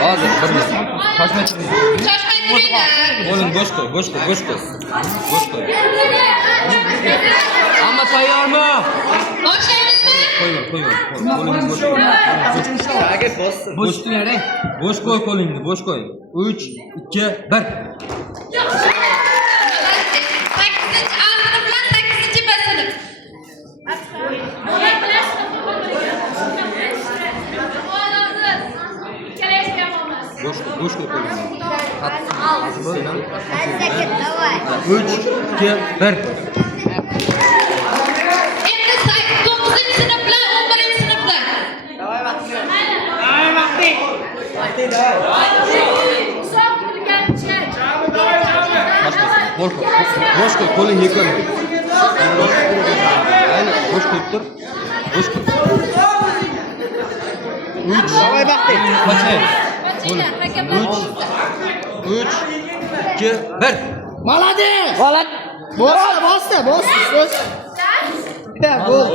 Hozir bir minut. Shoshmay Shoshmay Qo'ling bo'sh qo'y. Bo'sh qo'y. Hamma tayyormi? Boshlaymizmi? Qo'ling bo'sh qo'y. Bo'sh qo'y qo'lingni, bo'sh qo'y. 3, 2, 1. 8-chi A sinf bilan 8-chi B sinf. Bo'sh qo'y qo'lingni. 3, 2, 1. Endi 9-chi sinf bilan 11-chi sinflar. Bo'sh qo'y, qo'ling yiqil. Ayni bo'sh qo'yib tur. Bo'sh qo'y. 3 Davay vaqti. Qachon? Bachinglar, hakamlar. 3, 2, 1. Молодец! Молодец! Bosdi. Bitta gol.